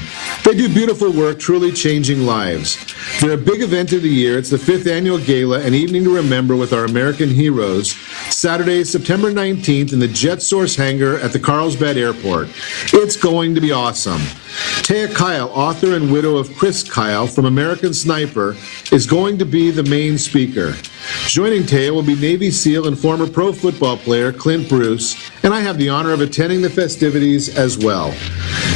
They do beautiful work, truly changing lives. They're a big event of the year. It's the 5th annual gala, an evening to remember with our American heroes, Saturday, September 19th in the Jet Source hangar at the Carlsbad Airport. It's going to be awesome. Taya Kyle, author and widow of Chris Kyle from American Sniper, is going to be the main speaker. Joining Taya will be Navy SEAL and former pro football player Clint Bruce, and I have the honor of attending the festivities as well.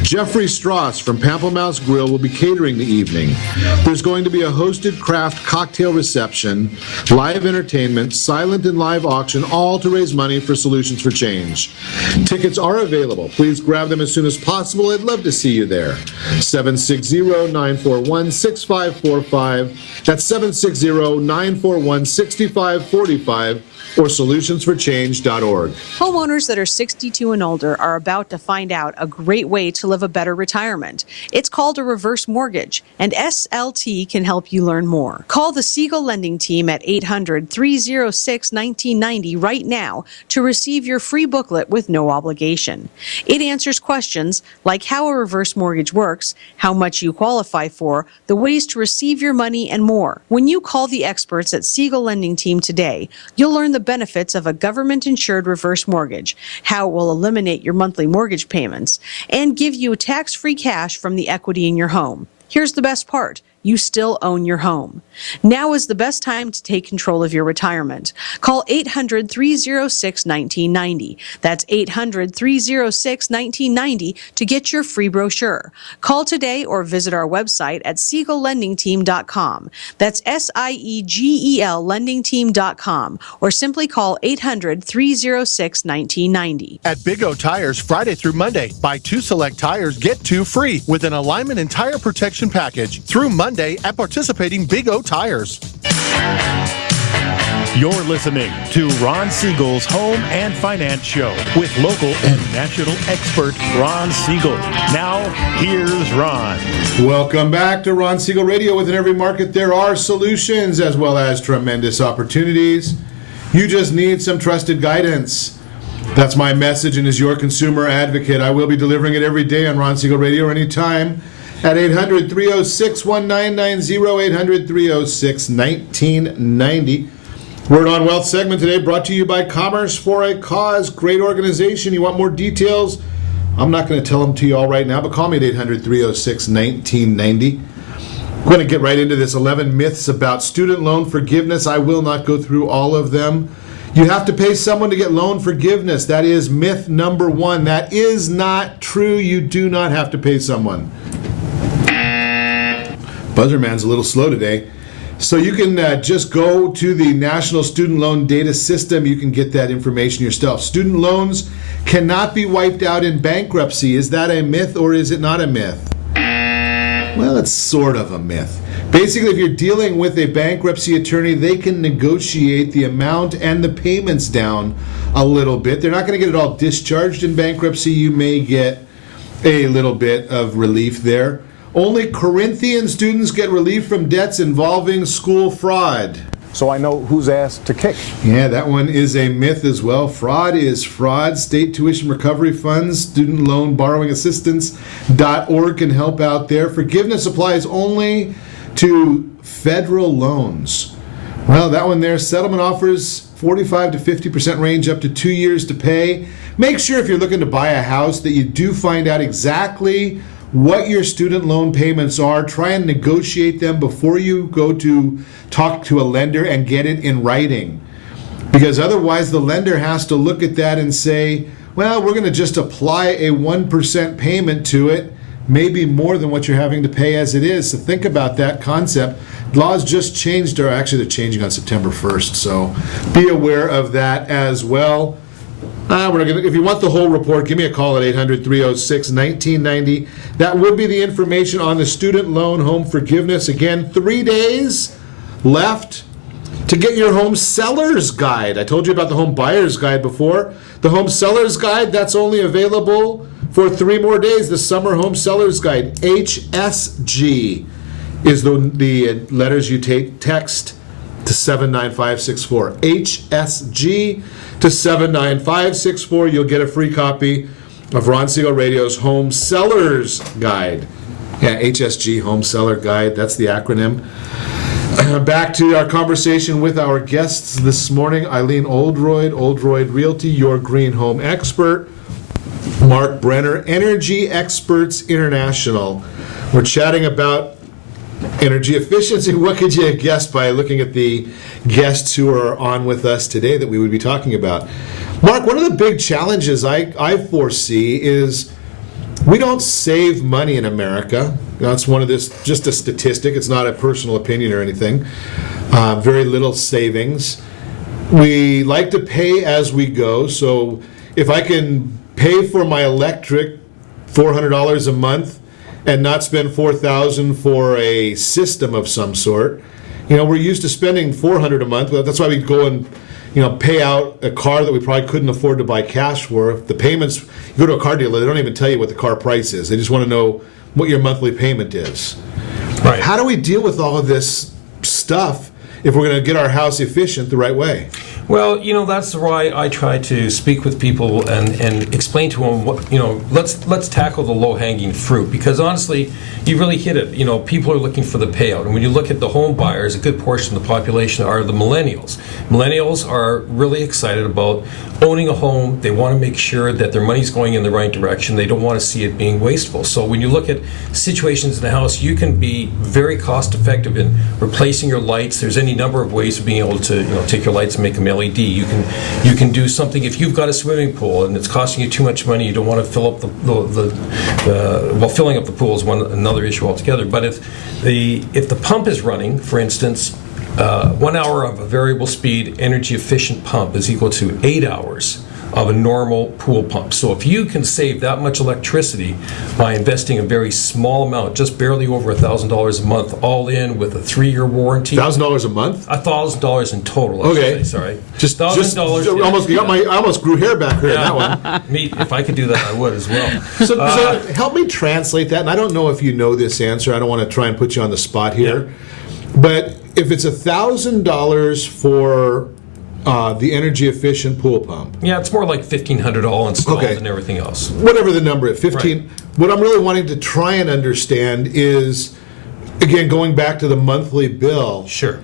Jeffrey Strauss from Pamplemousse Grill will be catering the evening. There's going to be a hosted craft cocktail reception, live entertainment, silent and live auction, all to raise money for Solutions for Change. Tickets are available. Please grab them as soon as possible. I'd love to see you there. 760-941-6545. That's 760-941-6545 or solutionsforchange.org. Homeowners that are 62 and older are about to find out a great way to live a better retirement. It's called a reverse mortgage, and SLT can help you learn more. Call the Siegel Lending Team at 800-306-1990 right now to receive your free booklet with no obligation. It answers questions like how a reverse mortgage works, how much you qualify for, the ways to receive your money, and more. When you call the experts at Siegel Lending Team today, you'll learn the benefits of a government-insured reverse mortgage, how it will eliminate your monthly mortgage payments, and give you tax-free cash from the equity in your home. Here's the best part. You still own your home. Now is the best time to take control of your retirement. Call 800-306-1990. That's 800-306-1990 to get your free brochure. Call today or visit our website at SiegelLendingTeam.com. That's SIEGEL LendingTeam.com, or simply call 800-306-1990. At Big O Tires, Friday through Monday, buy 2 select tires, get 2 free with an alignment and tire protection package through Monday at participating Big O Tires. You're listening to Ron Siegel's Home and Finance Show with local and national expert Ron Siegel. Now, here's Ron. Welcome back to Ron Siegel Radio. Within every market, there are solutions as well as tremendous opportunities. You just need some trusted guidance. That's my message, and as your consumer advocate, I will be delivering it every day on Ron Siegel Radio anytime at 800-306-1990, 800-306-1990. Word on Wealth segment today brought to you by Commerce for a Cause. Great organization. You want more details? I'm not going to tell them to you all right now, but call me at 800-306-1990. I'm going to get right into this 11 myths about student loan forgiveness. I will not go through all of them. You have to pay someone to get loan forgiveness. That is myth number one. That is not true. You do not have to pay someone. Buzzerman's a little slow today. So you can just go to the National Student Loan Data System. You can get that information yourself. Student loans cannot be wiped out in bankruptcy. Is that a myth or is it not a myth? Well, it's sort of a myth. Basically, if you're dealing with a bankruptcy attorney, they can negotiate the amount and the payments down a little bit. They're not going to get it all discharged in bankruptcy. You may get a little bit of relief there. Only Corinthian students get relief from debts involving school fraud. So I know whose ass to kick. Yeah, that one is a myth as well. Fraud is fraud. State Tuition Recovery Funds, Student Loan Borrowing Assistance.org can help out there. Forgiveness applies only to federal loans. Well, that one there, settlement offers 45 to 50% range up to 2 years to pay. Make sure if you're looking to buy a house that you do find out exactly what your student loan payments are. Try and negotiate them before you go to talk to a lender and get it in writing. Because otherwise the lender has to look at that and say, well, we're going to just apply a 1% payment to it, maybe more than what you're having to pay as it is. So think about that concept. Laws just changed, or actually they're changing on September 1st, so be aware of that as well. If you want the whole report, give me a call at 800-306-1990. That would be the information on the student loan home forgiveness. Again, 3 days left to get your home seller's guide. I told you about the home buyer's guide before. The home seller's guide, that's only available for 3 more days. The summer home seller's guide. HSG is the letters you text to 79564. HSG to 79564. You'll get a free copy of Ron Siegel Radio's Home Seller's Guide. Yeah, HSG, Home Seller Guide. That's the acronym. Back to our conversation with our guests this morning. Eileen Oldroyd, Oldroyd Realty, your green home expert. Marc Brener, Energy Experts International. We're chatting about energy efficiency. What could you have guessed by looking at the guests who are on with us today that we would be talking about? Mark, one of the big challenges I foresee is we don't save money in America. That's one of this, just a statistic. It's not a personal opinion or anything. Very little savings. We like to pay as we go. So if I can pay for my electric $400 a month and not spend $4,000 for a system of some sort. You know, we're used to spending $400 a month. That's why we go and, pay out a car that we probably couldn't afford to buy cash for. The payments, you go to a car dealer, they don't even tell you what the car price is. They just want to know what your monthly payment is. Right. How do we deal with all of this stuff if we're going to get our house efficient the right way? Well, that's why I try to speak with people and explain to them what, let's tackle the low-hanging fruit, because honestly, you really hit it. People are looking for the payout. And when you look at the home buyers, a good portion of the population are the millennials. Millennials are really excited about owning a home. They want to make sure that their money's going in the right direction. They don't want to see it being wasteful. So when you look at situations in the house, you can be very cost-effective in replacing your lights. There's any number of ways of being able to, take your lights and make them LED. You can do something if you've got a swimming pool and it's costing you too much money. You don't want to fill up filling up the pool is another issue altogether. But if the pump is running, for instance, 1 hour of a variable speed energy efficient pump is equal to 8 hours of a normal pool pump. So if you can save that much electricity by investing a very small amount, just barely over $1,000 a month, all in with a 3-year warranty. $1,000 a month? $1,000 in total. Okay, sorry. Just $1,000. I almost grew hair back here in that one. If I could do that, I would as well. So help me translate that. And I don't know if you know this answer. I don't want to try and put you on the spot here. Yeah. But if it's $1,000 for the energy efficient pool pump. Yeah, it's more like $1,500 all installed Okay. and everything else. Whatever the number is, 15. Right. What I'm really wanting to try and understand is, again, going back to the monthly bill. Sure.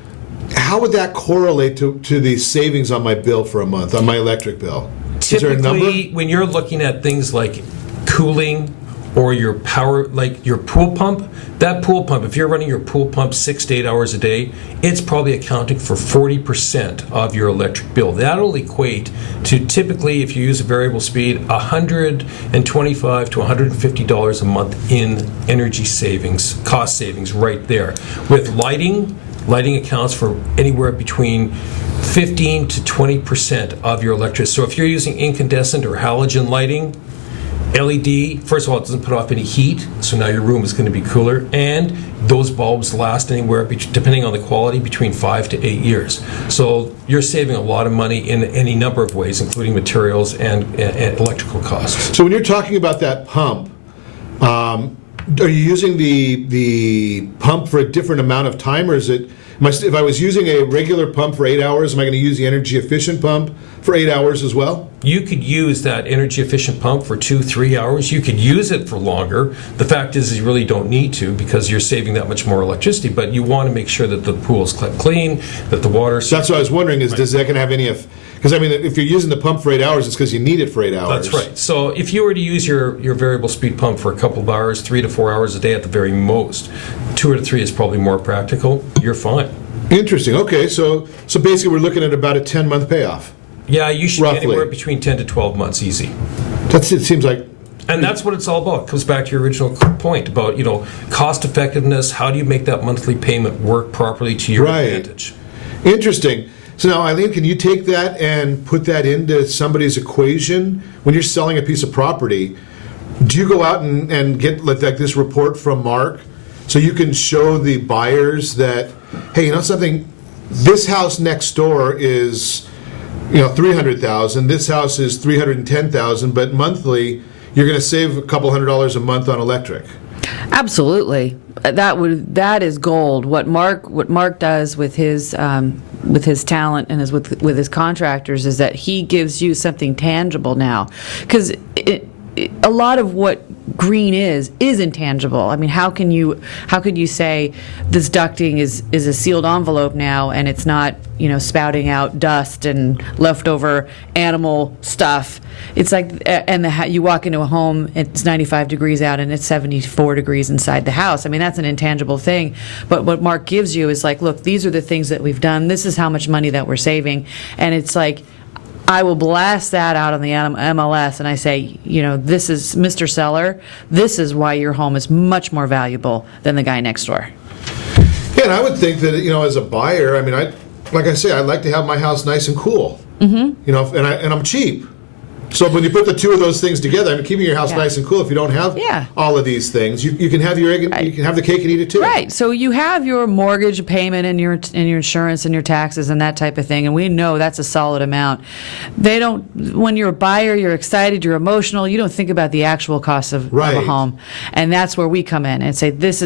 How would that correlate to the savings on my bill for a month, on my electric bill? Is there a number? Typically, when you're looking at things like cooling or your power, like your pool pump, that pool pump, if you're running your pool pump 6 to 8 hours a day, it's probably accounting for 40% of your electric bill. That'll equate to typically, if you use a variable speed, $125 to $150 a month in energy savings, cost savings right there. With lighting accounts for anywhere between 15 to 20% of your electricity. So if you're using incandescent or halogen lighting, LED, first of all, it doesn't put off any heat, so now your room is going to be cooler, and those bulbs last anywhere, depending on the quality, between 5 to 8 years. So you're saving a lot of money in any number of ways, including materials and electrical costs. So when you're talking about that pump, are you using the pump for a different amount of time, or is it, if I was using a regular pump for 8 hours, am I going to use the energy efficient pump for 8 hours as well? You could use that energy efficient pump for 2-3 hours. You could use it for longer. The fact is you really don't need to because you're saving that much more electricity, but you want to make sure that the pool is kept clean, that the water... So that's what I was wondering, is does that going to have any... Because, I mean, if you're using the pump for 8 hours, it's because you need it for 8 hours. That's right. So if you were to use your variable speed pump for a couple of hours, 3 to 4 hours a day at the very most, 2 to 3 is probably more practical, you're fine. Interesting. Okay, so basically we're looking at about a 10-month payoff. Yeah, you should roughly be anywhere between 10 to 12 months easy. It seems like... And that's what it's all about. It comes back to your original point about, cost effectiveness. How do you make that monthly payment work properly to your advantage? Interesting. So now, Eileen, can you take that and put that into somebody's equation? When you're selling a piece of property, do you go out and get like this report from Marc so you can show the buyers that, hey, you know something, this house next door is... $300,000. This house is $310,000, but monthly you're going to save a couple $100 a month on electric. Absolutely, that is gold. What Marc does with his talent and with his contractors is that he gives you something tangible now, because a lot of what green is intangible. I mean, how could you say this ducting is a sealed envelope now and it's not spouting out dust and leftover animal stuff? It's like, you walk into a home, it's 95 degrees out and it's 74 degrees inside the house. I mean, that's an intangible thing. But what Marc gives you is like, look, these are the things that we've done. This is how much money that we're saving. And it's like, I will blast that out on the MLS and I say, this is Mr. Seller, this is why your home is much more valuable than the guy next door. Yeah, and I would think that, as a buyer, I mean, like I say, I'd like to have my house nice and cool. Mm-hmm. And I'm cheap. So when you put the two of those things together, I mean, keeping your house nice and cool, if you don't have all of these things, you can have your egg, you can have the cake and eat it too. Right. So you have your mortgage payment and your insurance and your taxes and that type of thing, and we know that's a solid amount. When you're a buyer, you're excited, you're emotional, you don't think about the actual cost of a home. And that's where we come in and say, this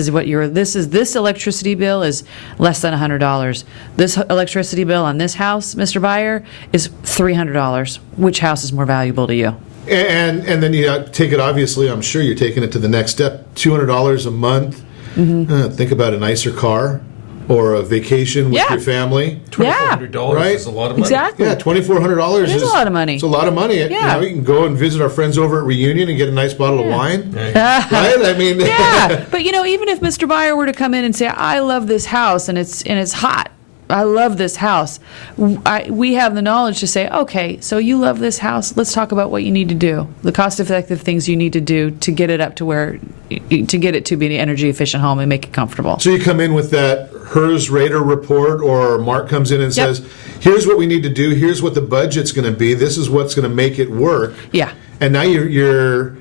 electricity bill is less than $100. This electricity bill on this house, Mr. Buyer, is $300. Which house is more valuable to you? And then you take it, obviously, I'm sure you're taking it to the next step, $200 a month. Mm-hmm. Think about a nicer car or a vacation with your family. $2,400 is a lot of money. Exactly. Yeah, $2,400 is a lot of money. It's a lot of money. Yeah. You can go and visit our friends over at Reunion and get a nice bottle of wine. Right? I mean, yeah. But even if Mr. Buyer were to come in and say, I love this house and it's hot. I love this house. We have the knowledge to say, okay, so you love this house. Let's talk about what you need to do, the cost-effective things you need to do to get it up to to get it to be an energy-efficient home and make it comfortable. So you come in with that HERS Rater report, or Marc comes in and says, here's what we need to do. Here's what the budget's going to be. This is what's going to make it work. Yeah. And now you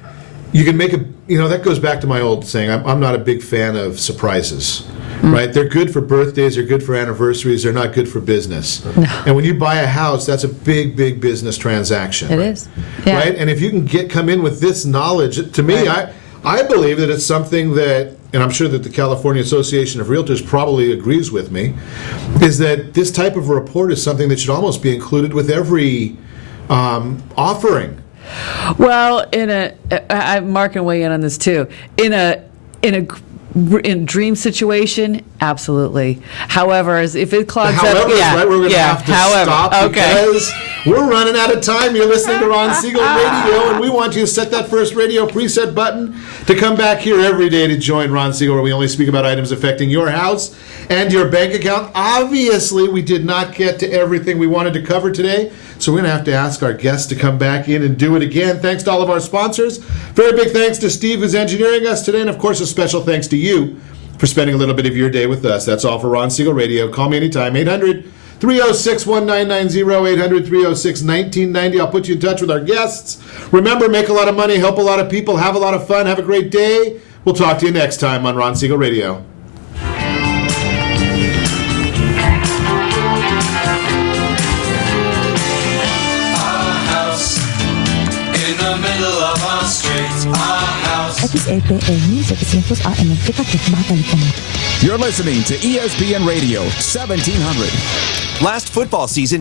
can make that goes back to my old saying. I'm not a big fan of surprises. Right? They're good for birthdays, they're good for anniversaries, they're not good for business. No. And when you buy a house, that's a big, big business transaction. It is. Yeah. Right? And if you can come in with this knowledge, to me, I believe that it's something that and I'm sure that the California Association of Realtors probably agrees with me, is that this type of report is something that should almost be included with every offering. Well, Mark can weigh in on this too. In a dream situation, absolutely. However, if it clogs up, right, we're going to have to stop because we're running out of time. You're listening to Ron Siegel Radio, and we want you to set that first radio preset button to come back here every day to join Ron Siegel, where we only speak about items affecting your house and your bank account. Obviously, we did not get to everything we wanted to cover today, so we're going to have to ask our guests to come back in and do it again. Thanks to all of our sponsors. Very big thanks to Steve, who's engineering us today, and of course, a special thanks to you for spending a little bit of your day with us. That's all for Ron Siegel Radio. Call me anytime, 800-306-1990, 800-306-1990. I'll put you in touch with our guests. Remember, make a lot of money, help a lot of people, have a lot of fun, have a great day. We'll talk to you next time on Ron Siegel Radio. XEPN 700 AM Decatur, Baja California. You're listening to ESPN Radio 1700. Last football season,